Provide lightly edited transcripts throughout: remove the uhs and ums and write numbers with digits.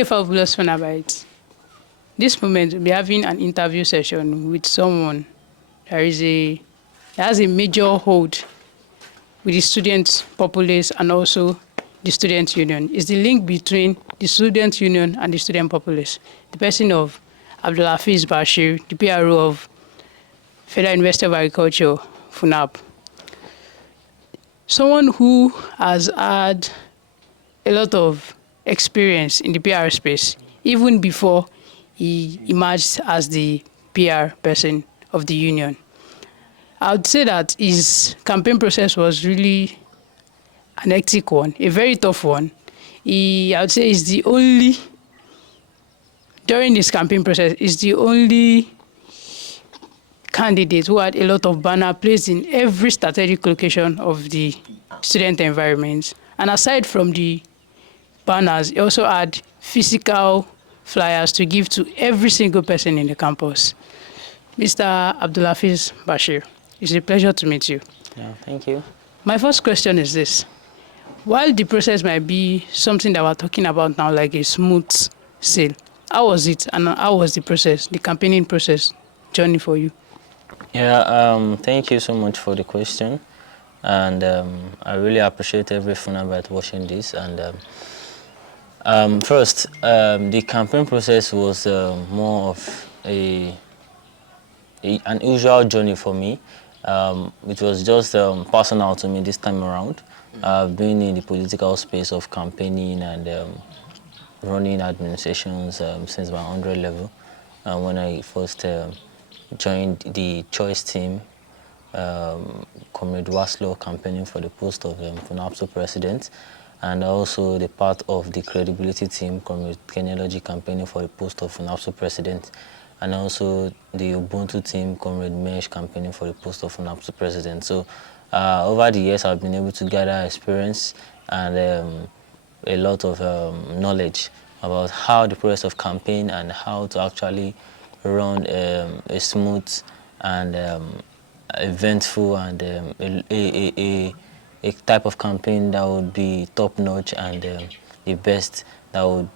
day, fabulous FUNAABites. This moment, we'll be having an interview session with someone that has a major hold with the student populace and also the student union. It's the link between the student union and the student populace. The person of Abdulhafiz Bashir, the PRO of Federal University of Agriculture, FUNAAB. Someone who has had a lot of experience in the PR space, even before he emerged as the PR person of the union. I would say that his campaign process was really an hectic one, a very tough one. I would say during this campaign process, is the only candidate who had a lot of banners placed in every strategic location of the student environment. And aside from the banners, he also had physical flyers to give to every single person in the campus. Mr. Abdulhafiz Bashir, it's a pleasure to meet you. Yeah, thank you. My first question is this. While the process might be something that we're talking about now, like a smooth sail, how was it and how was the process, the campaigning process journey for you? Yeah, thank you so much for the question. And I really appreciate every FUNAABite watching this. And first, the campaign process was more of an usual journey for me, which was just personal to me this time around. I've been in the political space of campaigning and running administrations since my 100 level. When I first joined the choice team, Comrade Waslow campaigning for the post of FUNAABSU president, and also the part of the credibility team, Comrade Genealogy campaigning for the post of FUNAABSU president, and also the Ubuntu team, Comrade Mesh campaigning for the post of FUNAABSU president. So over the years, I've been able to gather experience and a lot of knowledge about how the process of campaign and how to actually run a smooth and eventful and a type of campaign that would be top-notch and the best that would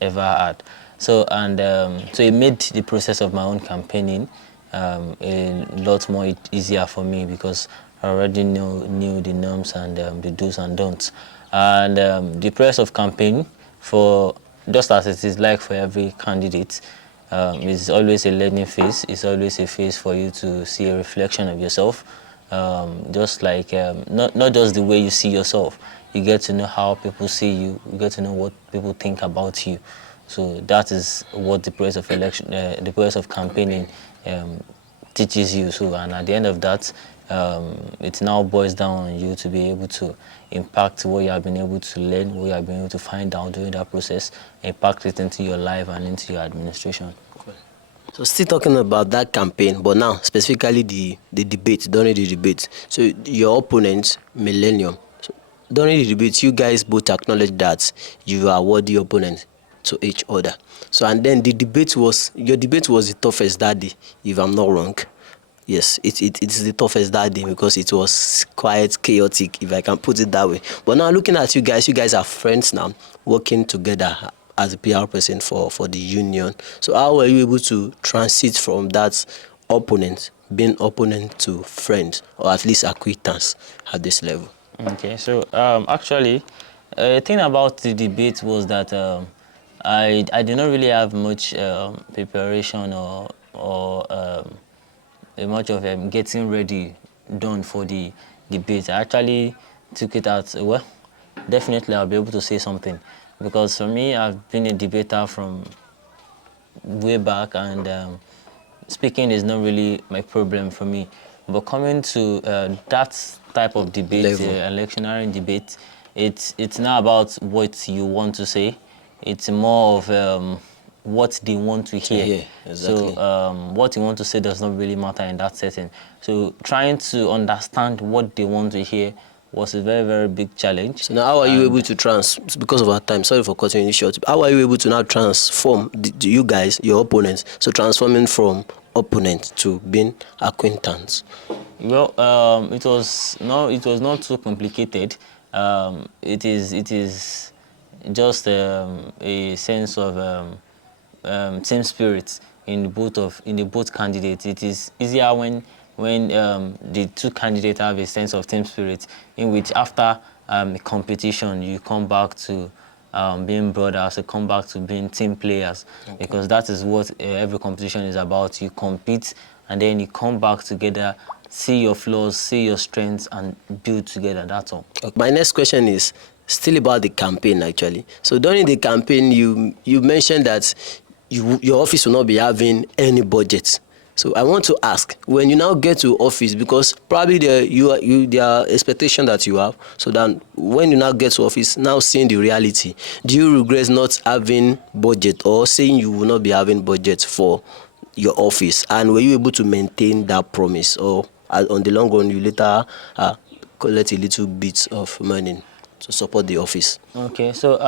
ever had. So it made the process of my own campaigning a lot more easier for me because I already knew the norms and the do's and don'ts. And the process of campaign, for just as it is like for every candidate, is always a learning phase. It's always a phase for you to see a reflection of yourself. Just like not just the way you see yourself, you get to know how people see you. You get to know what people think about you. So that is what the process of election, the process of campaigning teaches you. So, and at the end of that, it now boils down on you to be able to impact what you have been able to learn, what you have been able to find out during that process, impact it into your life and into your administration. So still talking about that campaign, but now specifically the debate, during the debate. So your opponent, Millennium, so during the debate, you guys both acknowledge that you are worthy opponents to each other. So and then your debate was the toughest that day, if I'm not wrong. Yes, it's the toughest that day because it was quite chaotic, if I can put it that way. But now looking at you guys are friends now, working together as a PR person for the union. So how were you able to transit from that being opponent to friends, or at least acquaintance at this level? Okay, so actually, the thing about the debate was that I did not really have much preparation or much of getting ready done for the debate. I actually took it as, well, definitely I'll be able to say something. Because for me, I've been a debater from way back, and speaking is not really my problem for me. But coming to that type of debate, electioneering debate, it's not about what you want to say. It's more of what they want to hear. Yeah, exactly. So what you want to say does not really matter in that setting. So trying to understand what they want to hear was a very, very big challenge. So now how are you able to because of our time, sorry for cutting you short, how are you able to now transform you guys, your opponents, so transforming from opponent to being acquaintance? Well, it was not too complicated. It is just a sense of team spirit in the both candidates. It is easier when the two candidates have a sense of team spirit, in which after a competition you come back to being brothers, you come back to being team players, because that is what every competition is about. You compete and then you come back together, see your flaws, see your strengths, and build together. That's all. Okay. My next question is still about the campaign, actually. So during the campaign, you mentioned that your office will not be having any budget. So I want to ask, when you now get to office, because probably there are expectations that you have, so that when you now get to office, now seeing the reality, do you regret not having budget, or saying you will not be having budget for your office? And were you able to maintain that promise, or on the long run you later collect a little bit of money to support the office? Okay, so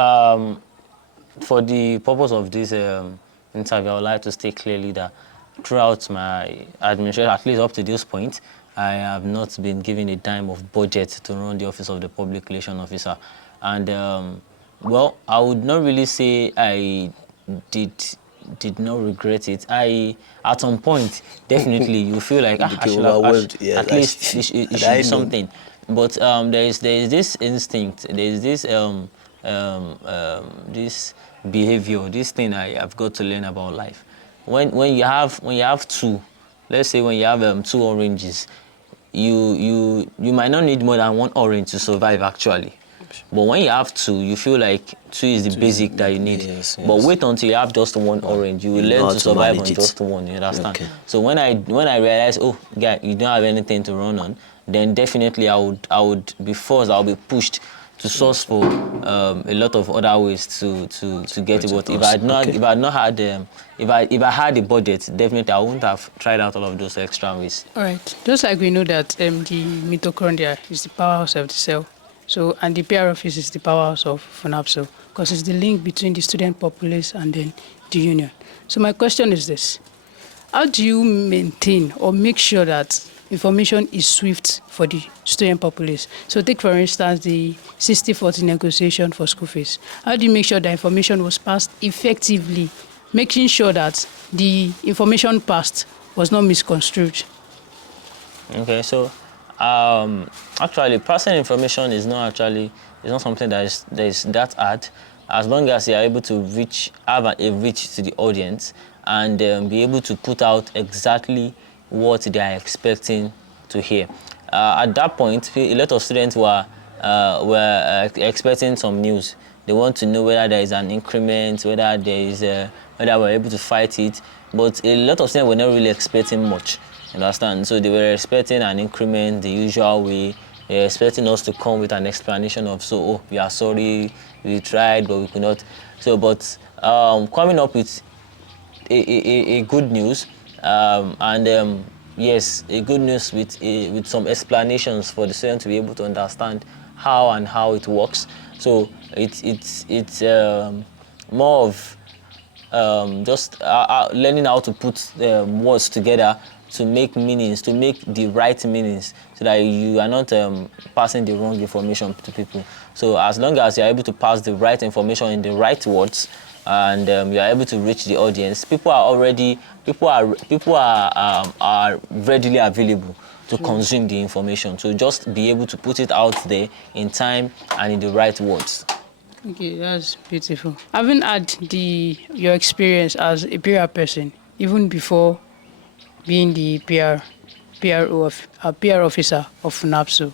for the purpose of this interview, I would like to state clearly that throughout my administration, at least up to this point, I have not been given a dime of budget to run the office of the public relation officer. And well, I would not really say I did not regret it. At some point, definitely you feel like I should have, at least it should be something. But there is this instinct, there is this this behavior, this thing I've got to learn about life. When you have two, let's say when you have 2 oranges, you might not need more than 1 orange to survive actually. But when you have 2, you feel like 2 is the basic that you need. Yes. But wait until you have just 1 orange, you will learn to survive on just 1. You understand? Okay. So when I realize, oh, guy, you don't have anything to run on, then definitely I would be forced, I'll be pushed to source for a lot of other ways to get it. But if I had the budget, definitely I wouldn't have tried out all of those extra ways. All right. Just like we know that the mitochondria is the powerhouse of the cell, so and the PR office is the powerhouse of FUNAABSU, because it's the link between the student populace and then the union. So my question is this: how do you maintain or make sure that information is swift for the student populace? So take, for instance, the 60-40 negotiation for school fees. How do you make sure that information was passed effectively, making sure that the information passed was not misconstrued? Okay, so actually passing information is not something that is that hard, as long as you are able to have a reach to the audience and be able to put out exactly what they are expecting to hear. At that point, a lot of students were expecting some news. They want to know whether there is an increment, whether we're able to fight it. But a lot of students were not really expecting much. Understand? So they were expecting an increment the usual way. They were expecting us to come with an explanation of, oh, we are sorry, we tried, but we could not. So, but coming up with a good news. Yes, a good news with some explanations for the student to be able to understand how it works. So it's more of just learning how to put words together to make meanings, to make the right meanings, so that you are not passing the wrong information to people. So as long as you are able to pass the right information in the right words, and you are able to reach the audience, people are readily available to consume the information. So just be able to put it out there in time and in the right words. Okay, that's beautiful. Having had your experience as a PR person, even before being the PR officer of FUNAABSU,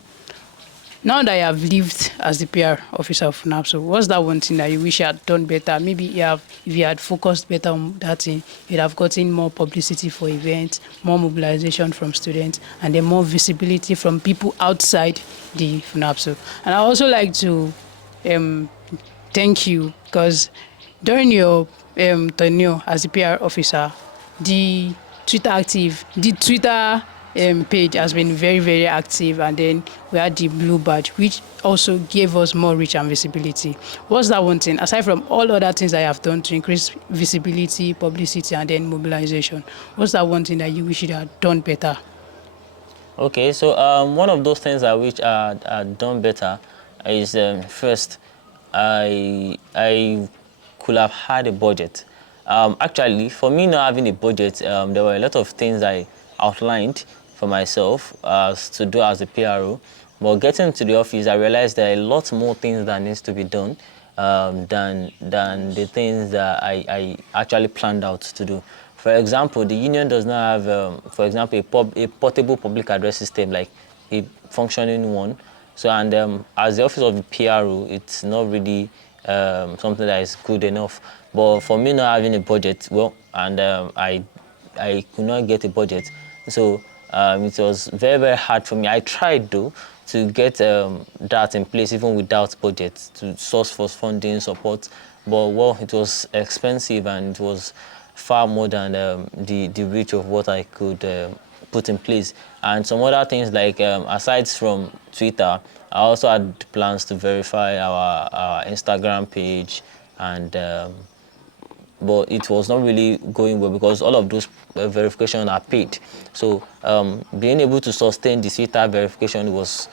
now that you have lived as the PR officer of FUNAABSU, what's that one thing that you wish you had done better? Maybe if you had focused better on that thing, you'd have gotten more publicity for events, more mobilization from students, and then more visibility from people outside the FUNAABSU. And I also like to thank you, because during your tenure as the PR officer, the Twitter page has been very, very active, and then we had the blue badge, which also gave us more reach and visibility. What's that one thing, aside from all other things I have done to increase visibility, publicity, and then mobilization? What's that one thing that you wish you had done better? Okay, so one of those things I wish I had done better is first, I could have had a budget. Actually, for me not having a budget, there were a lot of things I outlined for myself to do as a PRO. But getting to the office, I realized there are a lot more things that needs to be done than the things that I actually planned out to do. For example, the union does not have, for example, a portable public address system, like a functioning one. So, and as the office of the PRO, it's not really something that is good enough. But for me not having a budget, well, and I could not get a budget. So it was very, very hard for me. I tried though to get that in place even without budget, to source for funding support. But well, it was expensive and it was far more than the reach of what I could put in place. And some other things like aside from Twitter, I also had plans to verify our Instagram page, and but it was not really going well because all of those verifications are paid. So being able to sustain the Twitter verification was,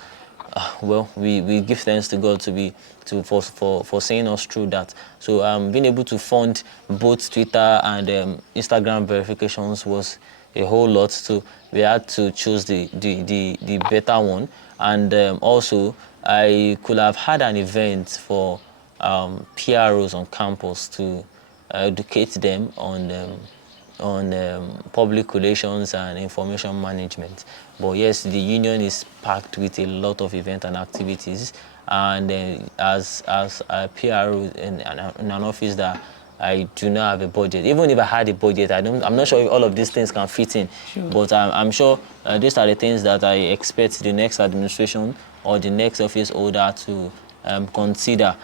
well, we give thanks to God for seeing us through that. So being able to fund both Twitter and Instagram verifications was a whole lot. So we had to choose the better one. And also, I could have had an event for PROs on campus to educate them on public relations and information management. But yes, the union is packed with a lot of events and activities, and as a PRO in an office that I do not have a budget. Even if I had a budget, I'm not sure if all of these things can fit in. Sure. But I'm sure these are the things that I expect the next administration or the next office holder to consider.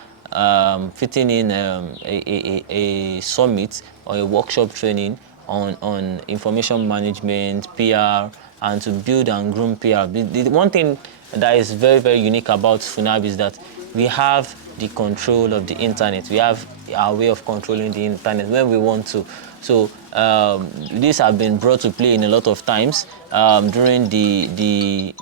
Fitting in a summit or a workshop training on information management, PR, and to build and groom PR. The one thing that is very, very unique about FUNAAB is that we have the control of the internet. We have our way of controlling the internet when we want to. So these have been brought to play in a lot of times during the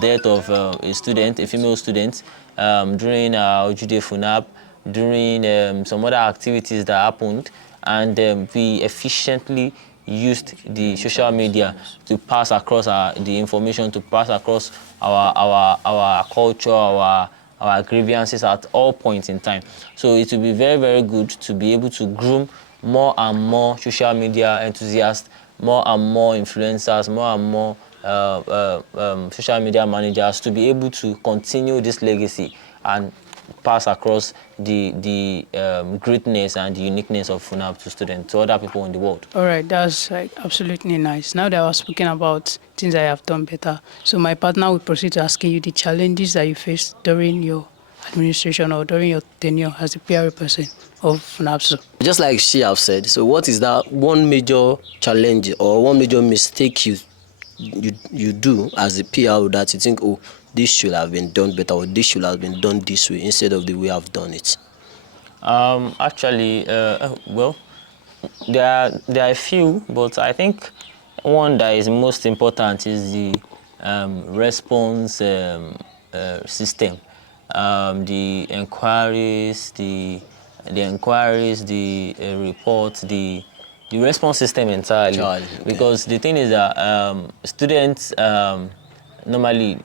death of a student, a female student, during our Jude FUNAAB, during some other activities that happened, and we efficiently used the social media to pass across the information, to pass across our culture, our grievances at all points in time. So it will be very, very good to be able to groom more and more social media enthusiasts, more and more influencers, more and more social media managers to be able to continue this legacy and pass across the greatness and the uniqueness of FUNAAB to students, to other people in the world. All right, that's absolutely nice. Now that I was speaking about things I have done better, so my partner will proceed to asking you the challenges that you faced during your administration or during your tenure as a PR person of FUNAABSU. Just like she have said, so what is that one major challenge or one major mistake you do as a PR that you think, oh, this should have been done better, or this should have been done this way instead of the way I've done it? Actually, well, there are a few, but I think one that is most important is the response system. The inquiries, the reports, the response system entirely. Okay. Because the thing is that students normally,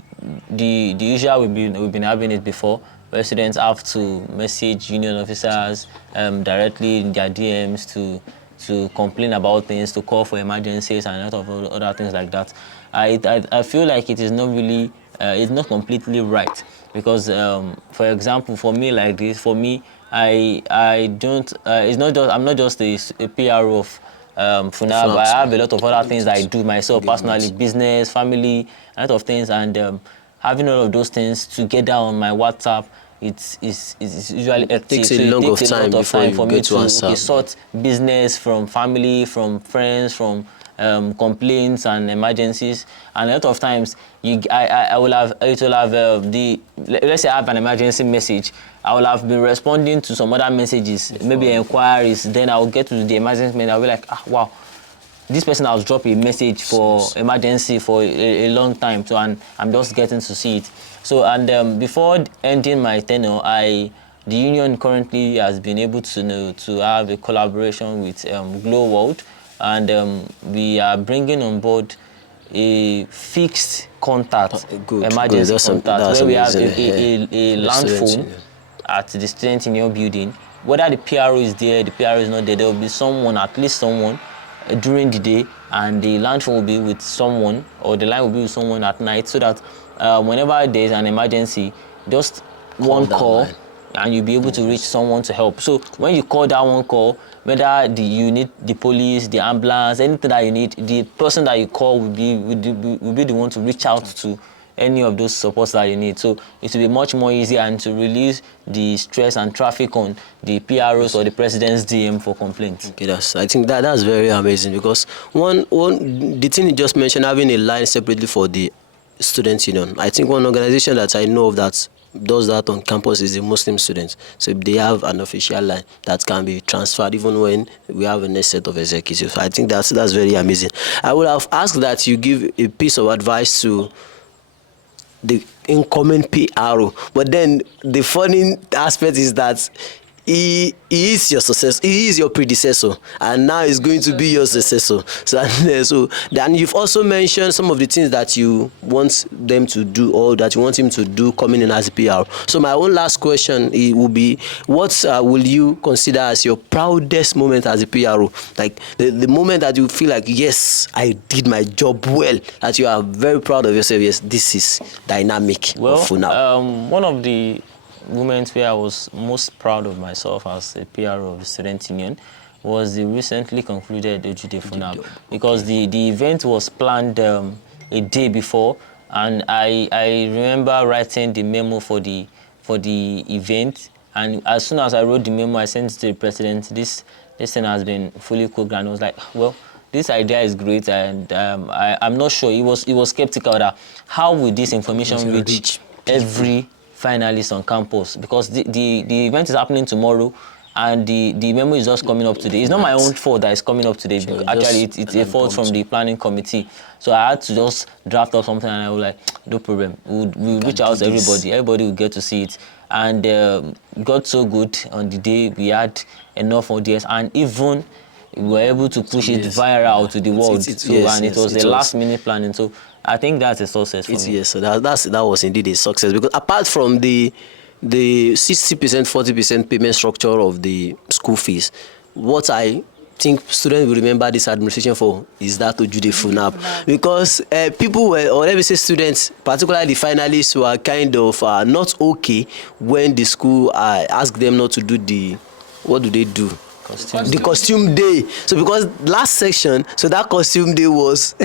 the usual we've been having it before, where students have to message union officers directly in their DMs to complain about things, to call for emergencies and a lot of other things like that. I feel like it is not really, it's not completely right, because for example, for me like this, for me, I don't, it's not just, I'm not just a PRO of FUNAAB. I have a lot of other things that I do myself personally, business, family, a lot of things, and having all of those things together on my WhatsApp, it's usually hectic. It takes a lot of time for me to sort business from family, from friends, from complaints and emergencies, and a lot of times I will have, it will have let's say I have an emergency message, I will have been responding to some other messages, maybe inquiries, then I will get to the emergency message, I'll be like, ah, wow, this person has dropped a message for emergency for a long time, so and I'm just getting to see it. So, and before ending my tenure, I the union currently has been able to have a collaboration with Glow World, and we are bringing on board a fixed contact, emergency contact, where we have a land phone at the Student Union building. Whether the PRO is there, the PRO is not there, there will be someone, at least someone, during the day, and the land phone will be with someone, or the line will be with someone at night, so that whenever there is an emergency, just one call, and you'll be able to reach someone to help. So when you call that one call, whether you need the police, the ambulance, anything that you need, the person that you call will be the one to reach out to any of those supports that you need. So it will be much more easier and to release the stress and traffic on the PROs or the president's DM for complaints. Okay, I think that's very amazing, because the thing you just mentioned, having a line separately for the student union. I think one organization that I know of that does that on campus is the Muslim students. So they have an official line that can be transferred even when we have a next set of executives. I think that's very amazing. I would have asked that you give a piece of advice to the incoming PRO, but then the funny aspect is that he is your successor, he is your predecessor, and now he's going to be your successor. So then you've also mentioned some of the things that you want them to do, or that you want him to do coming in as a PR. So my own last question will be, what will you consider as your proudest moment as a PRO? Like the moment that you feel like, yes, I did my job well, that you are very proud of yourself. Yes, this is Dynamic. Well, of FUNAAB. one of the moments where I was most proud of myself as a PRO of the Student Union was the recently concluded Ojude FUNAAB, because the event was planned a day before, and I remember writing the memo for the event, and as soon as I wrote the memo, I sent it to the president. This thing has been fully cooked, and I was like, well, this idea is great, and I'm not sure. He was skeptical that how will this information reach every finalists on campus, because the event is happening tomorrow, and the memo is just coming up today. It's not my own fault that it's coming up today. Sure, actually, it's a fault from the planning committee. So I had to just draft up something, and I was like, no problem. We'll reach out to everybody. Everybody will get to see it. And it got so good on the day. We had enough audience, and even we were able to push it viral to the world. It was the last minute planning. So I think that's a success for me. Yes, so that was indeed a success, because apart from the 60%, 40% payment structure of the school fees, what I think students will remember this administration for is that Ojude FUNAAB, because people were, or let me say students, particularly the finalists, were kind of not okay when the school asked them not to do what do they do? The costume day. So because last section, so that costume day was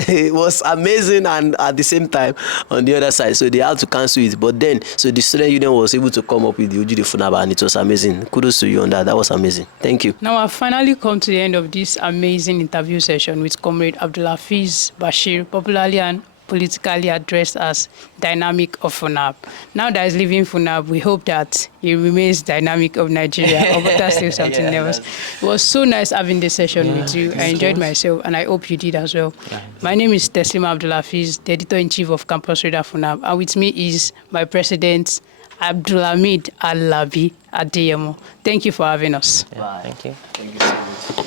amazing, and at the same time on the other side, so they had to cancel it. But then, so the student union was able to come up with the Ojude FUNAAB, and it was amazing. Kudos to you on that. That was amazing. Thank you. Now I've finally come to the end of this amazing interview session with Comrade Abdulhafiz Bashir, popularly and politically addressed as Dynamic of FUNAAB. Now that he's leaving FUNAAB, we hope that he remains Dynamic of Nigeria, or better still something else. It was so nice having this session with you. I enjoyed myself, and I hope you did as well. My name is Teslimah Abdulhafiz, the editor-in-chief of Campus Radar FUNAAB, and with me is my president, AbdulHameed Àlàbí Adeyemo. Thank you for having us. Thank you. Thank you so much.